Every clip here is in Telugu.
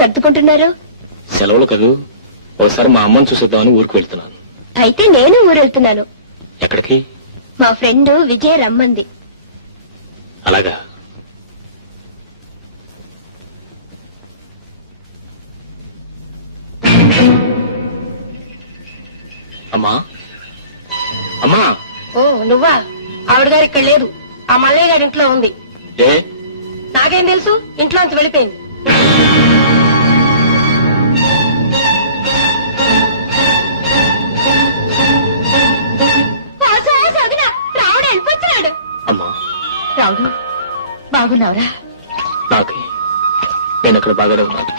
సర్దుకుంటున్నారు? సెలవులు కదూ, ఒకసారి మా అమ్మని చూసేద్దామని ఊరికి వెళ్తున్నాను. అయితే నేను ఊరు వెళ్తున్నాను. ఎక్కడికి? మా ఫ్రెండ్ విజయ రమ్మంది. అలాగా? అమ్మా, అమ్మా. ఓ నువ్వా? ఆవిడ గారు ఇక్కడ లేదు, ఆ మల్లయ్య గారి ఇంట్లో ఉంది. ఏ? నాకేం తెలుసు, ఇంట్లోంచి వెళ్ళిపోయింది. రావుడు వెళ్ళిపోతున్నాడు. అమ్మా, రావుడు బాగున్నావురా? నాకు నేను అక్కడ బాగానే ఉన్నాను,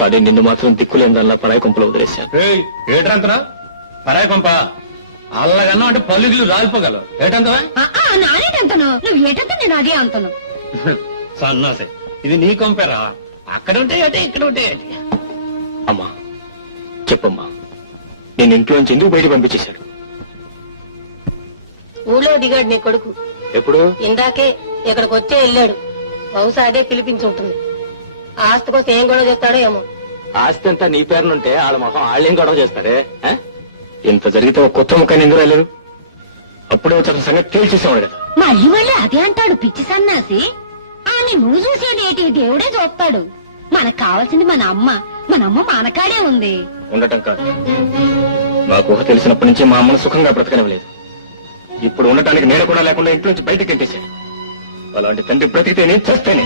కానీ నిన్ను మాత్రం దిక్కులేని దానిలా పరాయి కొంపలో వదిలేశాను. ఏటంతనా పరాయి కొంప? అల్లగన్నా అంటే పల్లుగులు రాలిపోగలవు. ఏటంతవా? నానేటంతను, నువ్వు ఏటంత నేను అదే అంతను. సన్నాసే, ఇది నీ కొంపేరా. అక్కడ ఉంటే అంటే ఇక్కడ ఉంటే ఏంటి? అమ్మా చెప్పమ్మా, నేను ఇంట్లోంచి ఎందుకు బయట పంపించేశాడు? ఊళ్ళో దిగాడు నీ కొడుకు. ఎప్పుడు? ఇందాకే ఇక్కడికి వచ్చే వెళ్ళాడు. బహుశా అదే పిలిపించి ఉంటుంది. ఆస్తి కోసం ఏం గొడవ చేస్తాడో ఏమో. ఆస్తి అంతా నీ పేరునుంటే వాళ్ళ మొహం వాళ్ళేం గొడవ చేస్తారే? ఇంత జరిగితే ఒక కొత్త ముఖాన్ని ఎందుకు రాలేదు? అప్పుడే వచ్చిన సంగతి తేల్చేసేవాడు కదా. మళ్ళీ మళ్ళీ అదే అంటాడు పిచ్చి సన్నాసి. అని నువ్వు చూసేది ఏంటి? దేవుడే చూస్తాడు. మనకు కావాల్సింది మన అమ్మ. మన అమ్మ మనకాడే ఉంది. ఉండటం కాదు, నాకు ఊహ తెలిసినప్పటి నుంచి మా అమ్మను సుఖంగా బ్రతకనివ్వలేదు. ఇప్పుడు ఉండటానికి నీడ కూడా లేకుండా ఇంట్లోంచి బయటకు గెంటేశాడు. అలాంటి తండ్రి బ్రతికితేనే చేస్తేనే.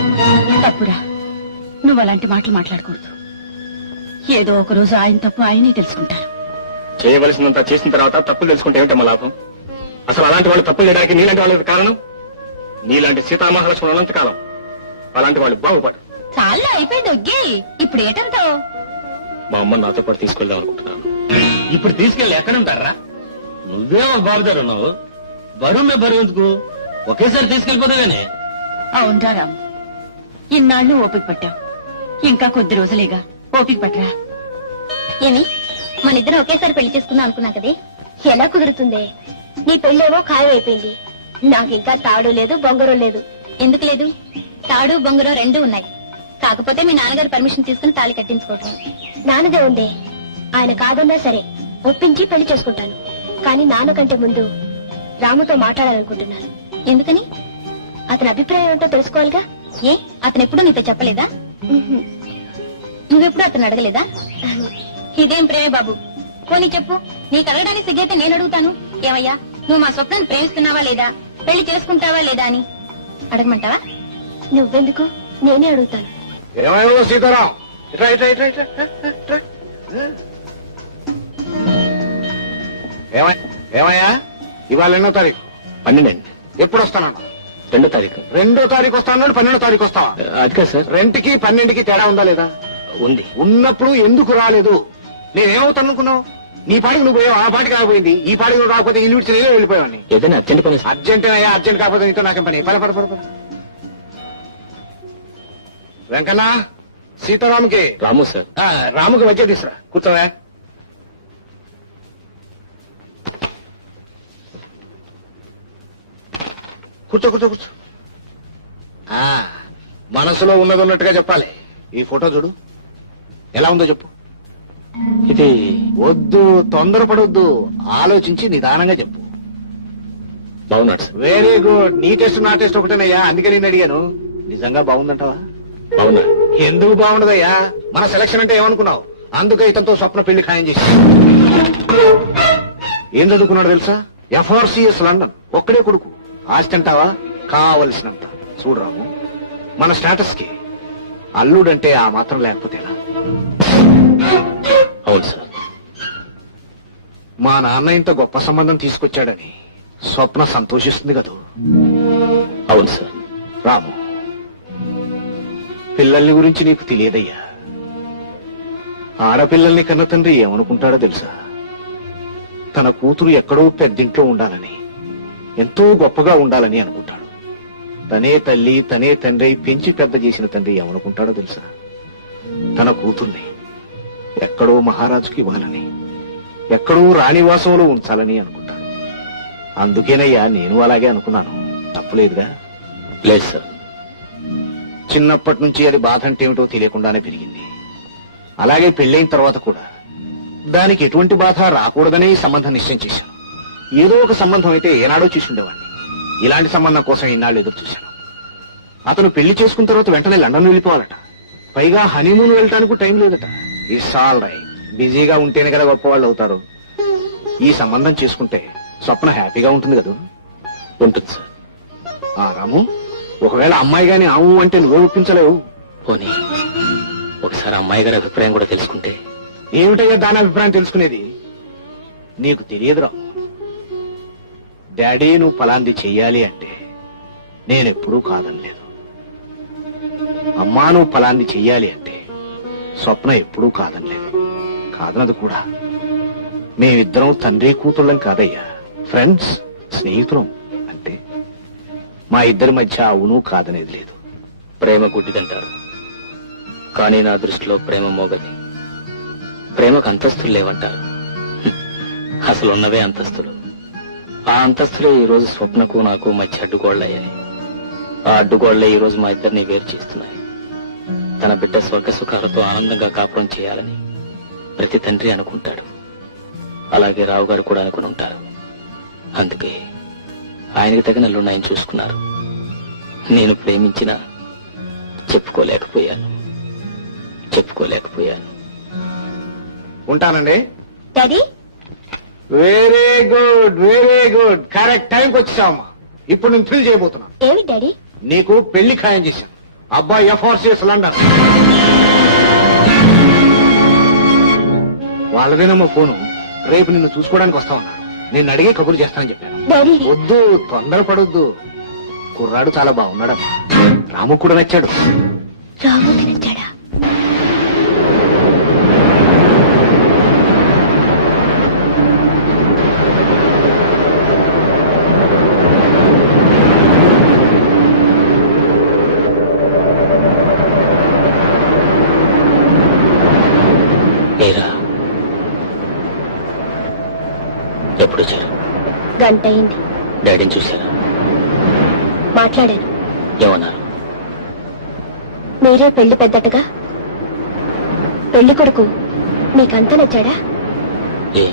తప్పురా, నువ్వు అలాంటి మాటలు మాట్లాడకూడదు. ఏదో ఒక రోజు ఆయన తప్పు ఆయనే తెలుసుకుంటారు. చేయవలసినంత చేసిన తర్వాత తప్పులు తెలుసుకుంటే ఏమిటమ్మా లాభం? అసలు అలాంటి వాళ్ళు తప్పులు చేయడానికి నీలాంటి వాళ్ళకి కారణం. నీలాంటి సీతామహాలక్ష్మణులు ఉన్నంత కాలం అలాంటి వాళ్ళు బాగుపడరు. చాలా అయిపోయింది ఒగ్గి. ఇప్పుడు ఏటంతో? మా అమ్మని నాతో పాటు తీసుకెళ్దాం అనుకుంటున్నాను. ఇప్పుడు తీసుకెళ్ళి ఎక్కడ ఉంటారా? నువ్వే ఒక బాబుదారు ఉన్నావు, బరువు మే బరువు ఎందుకు? ఒకేసారి తీసుకెళ్లిపోతాగానే. అవునరా రామ్, ఇన్నాళ్ళు ఓపిక పట్టావు, ఇంకా కొద్ది రోజులేగా ఓపిక పట్టరా. ఏమి మన ఇద్దరం ఒకేసారి పెళ్లి చేసుకుందాం అనుకున్నా కదే, ఎలా కుదురుతుందే? నీ పెళ్ళేమో ఖాయం అయిపోయింది. నాకు ఇంకా తాడు లేదు, బొంగరం లేదు. ఎందుకు లేదు? తాడు బొంగరం రెండూ ఉన్నాయి. కాకపోతే మీ నాన్నగారు పర్మిషన్ తీసుకుని తాళి కట్టించుకోవటం. నాన్నదే ఉందే, ఆయన కాదన్నా సరే ఒప్పించి పెళ్లి చేసుకుంటాను. కానీ నాన్న కంటే ముందు రాముతో మాట్లాడాలనుకుంటున్నాను. ఎందుకని? అతని అభిప్రాయం ఏంటో తెలుసుకోవాలిగా. ఏ అతను ఎప్పుడూ నీతో చెప్పలేదా? నువ్వెప్పుడు అతను అడగలేదా? ఇదేం ప్రేమే బాబు, పోనీ చెప్పు. నీకు అడగడానికి సిగ్గైతే నేను అడుగుతాను. ఏమయ్యా, నువ్వు మా స్వప్నాన్ని ప్రేమిస్తున్నావా లేదా, పెళ్లి చేసుకుంటావా లేదా అని అడగమంటావా? నువ్వెందుకు, నేనే అడుగుతాను. ఏమైనా సీతారాం, ఏమయ్యా ఇవాళ ఎన్నో తారీఖు? 12. ఎప్పుడు వస్తానన్నా? 2వ తారీఖు. 2వ తారీఖు వస్తాను, 12వ తారీఖు వస్తావా? అది కాదు సార్. 2కి 12కి తేడా ఉందా లేదా? ఉంది. ఉన్నప్పుడు ఎందుకు రాలేదు? నేనేమవుతాను అనుకున్నావు? నీ పాటికి నువ్వు పోయావు, ఆ పాటికి ఆగిపోయింది. ఈ పాటికి నువ్వు రాకపోతే ఇల్లు విడిచి నేనే వెళ్ళిపోయావని. ఏదైనా అర్జెంట్ పని. అర్జెంటేనయ్యా, అర్జెంట్ కాకపోతే నీతో నాకేం పని? పద పద పద పద. వెంకన్న, సీతారాముకి రాము సార్. రాముకి మధ్య తీసురా, కూర్చోవా. కూర్చో కూర్చో కూర్చో. మనసులో ఉన్నది ఉన్నట్టుగా చెప్పాలి. ఈ ఫోటో చూడు, ఎలా ఉందో చెప్పు. ఇది వద్దు, తొందరపడొద్దు, ఆలోచించి నిదానంగా చెప్పు. బాగున్నాడు సార్. Very good. నీ టెస్ట్ నా టెస్ట్ ఒకటేనయ్యా, అందుకే నేను అడిగాను. నిజంగా బాగుందంటావా? బాగున్నాడు. ఎందుకు బాగుండదయ్యా? మన సెలక్షన్ అంటే ఏమనుకున్నావు? అందుకే ఇతనితో స్వప్న పెళ్లి ఖాయం చేసి. ఏం చదువుకున్నాడు తెలుసా? FRCS London. ఒక్కడే కొడుకు. ఆస్తి అంటావా? కావలసినంత. చూడరాము, మన స్టేటస్ కి అల్లుడంటే ఆ మాత్రం లేకపోతే ఎలా? అవును సార్. మా నాన్న ఇంత గొప్ప సంబంధం తీసుకొచ్చాడని స్వప్న సంతోషిస్తుంది కదూ? అవును సార్. రాము, పిల్లల్ని గురించి నీకు తెలియదయ్యా. ఆడపిల్లల్ని కన్న తండ్రి ఏమనుకుంటాడో తెలుసా? తన కూతురు ఎక్కడో పెద్దింట్లో ఉండాలని, ఎంతో గొప్పగా ఉండాలని అనుకుంటాడు. తనే తల్లి, తనే తండ్రి పెంచి పెద్ద చేసిన తండ్రి ఏమనుకుంటాడో తెలుసా? తన కూతుర్ని ఎక్కడో మహారాజుకి ఇవ్వాలని, ఎక్కడో రాణివాసంలో ఉంచాలని అనుకుంటాడు. అందుకేనయ్యా నేను అలాగే అనుకున్నాను. తప్పులేదుగా? లేదు సార్. చిన్నప్పటి నుంచి అది బాధ అంటే ఏమిటో తెలియకుండానే పెరిగింది. అలాగే పెళ్ళైన తర్వాత కూడా దానికి ఎటువంటి బాధ రాకూడదనే ఈ సంబంధం నిశ్చయం చేశాను. ఏదో ఒక సంబంధం అయితే ఏనాడో చూసి ఉండేవాడిని. ఇలాంటి సంబంధం కోసం ఇన్నాళ్ళు ఎదురు చూశాను. అతను పెళ్లి చేసుకున్న తర్వాత వెంటనే లండన్ వెళ్ళిపోవాలట. పైగా హనీమూన్ వెళ్ళటానికి టైం లేదట. It's all right. బిజీగా ఉంటేనే కదా గొప్పవాళ్ళు అవుతారు. ఈ సంబంధం చేసుకుంటే స్వప్న హ్యాపీగా ఉంటుంది కదా. ఉంటుంది సార్. రాము, ఒకవేళ అమ్మాయి గాని ఆవు అంటే నువ్వే ఒప్పించలేవు. పోనీ ఒకసారి అమ్మాయి గారి అభిప్రాయం కూడా తెలుసుకుంటే. ఏమిటయ్యా దాని అభిప్రాయం తెలుసుకునేది? నీకు తెలియదురా. డాడీ నువ్వు ఫలాంది చెయ్యాలి అంటే నేనెప్పుడూ కాదనలేదు. అమ్మా నువ్వు ఫలాంది చెయ్యాలి అంటే స్వప్న ఎప్పుడూ కాదనలేదు. కాదనదు కూడా. మేమిద్దరం తండ్రి కూతుళ్ళం కాదయ్యా, ఫ్రెండ్స్, స్నేహితులం అంతే. మా ఇద్దరి మధ్య అవును కాదనేది లేదు. ప్రేమ గుడ్డిదంటారు, కానీ నా దృష్టిలో ప్రేమ మోగది. ప్రేమకు అంతస్తులు లేవంటారు. అసలు ఉన్నవే అంతస్తులు. ఆ అంతస్తులే ఈ రోజు స్వప్నకు నాకు మధ్య అడ్డుగోళ్లయ్యాయి. ఆ అడ్డుగోళ్లే ఈ రోజు మా ఇద్దరిని వేరు చేస్తున్నాయి. తన బిడ్డ స్వర్గ సుఖాలతో ఆనందంగా కాపురం చేయాలని ప్రతి తండ్రి అనుకుంటాడు. అలాగే రావు గారు కూడా అనుకుని ఉంటారు. అందుకే ఆయనకి తగిన ఆయన చూసుకున్నారు. నేను ప్రేమించినా చెప్పుకోలేకపోయాను. ఉంటానండి. Daddy, very good, very good. Correct టైంకి వచ్చావమ్మా. ఇప్పుడు నేను థ్రిల్ చేయబోతున్నా. ఏమి డాడీ? నీకు పెళ్లి ఖాయం చేశాను. అబ్బాయి FRCS లండన్. వాళ్ళదేనమ్మా ఫోను. రేపు నిన్ను చూసుకోవడానికి వస్తా ఉన్నారు. నిన్ను అడిగే కబురు చేస్తానని చెప్పాను. డాడీ, వద్దు, తొందరపడొద్దు. కుర్రాడు చాలా బాగున్నాడమ్మా. రాము కూడా నచ్చాడు. రాముకి నచ్చాడా? ఏరా, ఎప్పుడు వచ్చారు? గంట అయింది. డాడీని చూశారా? మాట్లాడాను. ఏమన్నారు? మీరే పెళ్లి పెద్దటగా. పెళ్లి కొడుకు మీకంతా నచ్చాడా? ఏ,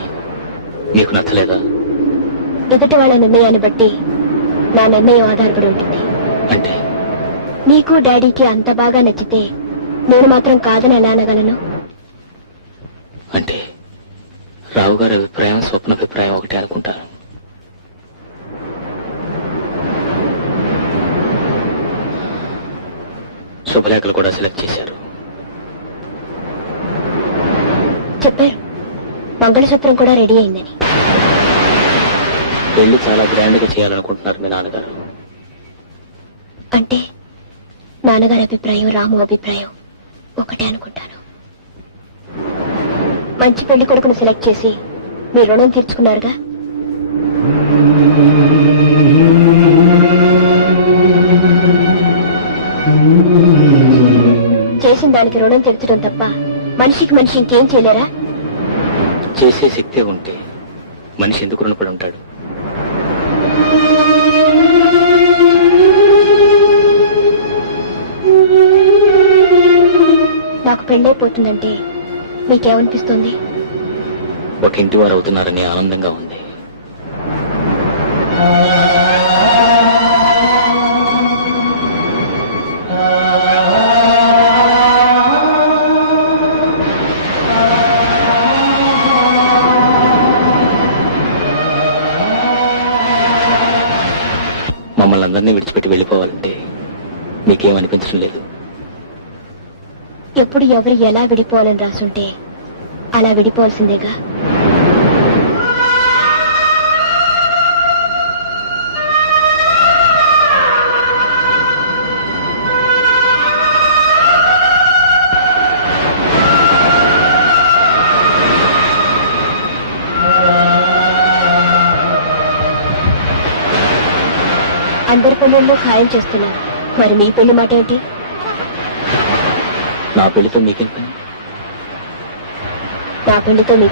నీకు నచ్చలేదా? ఎదుటి వాళ్ళ నిర్ణయాన్ని బట్టి నా నిర్ణయం ఆధారపడి ఉంటుంది. అంటే నీకు డాడీకి అంత బాగా నచ్చితే నేను మాత్రం కాదని ఎలా అనగలను? అంటే రావు గారి అభిప్రాయం స్వప్న అభిప్రాయం ఒకటే అనుకుంటాను. శుభలేఖలు కూడా సెలెక్ట్ చేశారు. చెప్పారు మంగళసూత్రం కూడా రెడీ అయిందని. పెళ్లి చాలా గ్రాండ్ గా చేయాలనుకుంటున్నారు మీ నాన్నగారు. అంటే నాన్నగారి అభిప్రాయం రాము అభిప్రాయం ఒకటే అనుకుంటాను. మంచి పెళ్లి కొడుకును సెలెక్ట్ చేసి మీ రుణం తీర్చుకున్నారుగా. చేసిన దానికి రుణం తీర్చడం తప్ప మనిషికి మనిషి ఇంకేం చేయలేరా? చేసే శక్తే ఉంటే మనిషి ఎందుకు రుణపడి ఉంటాడు? నాకు పెళ్ళైపోతుందంటే మీకేమనిపిస్తుంది? ఒక ఇంటి వారు అవుతున్నారని ఆనందంగా ఉంది. మమ్మల్ని అందరినీ విడిచిపెట్టి వెళ్ళిపోవాలంటే మీకేమనిపించడం లేదు? ఎప్పుడు ఎవరు ఎలా విడిపోవాలని రాసుంటే అలా విడిపోవాల్సిందేగా. అందరి పెళ్లిళ్ళు ఖాయం చేస్తున్నారు. మరి మీ పెళ్లి మాట ఏంటి? నా పెళ్లితో మీకేం పని? నా పెళ్లితో మీ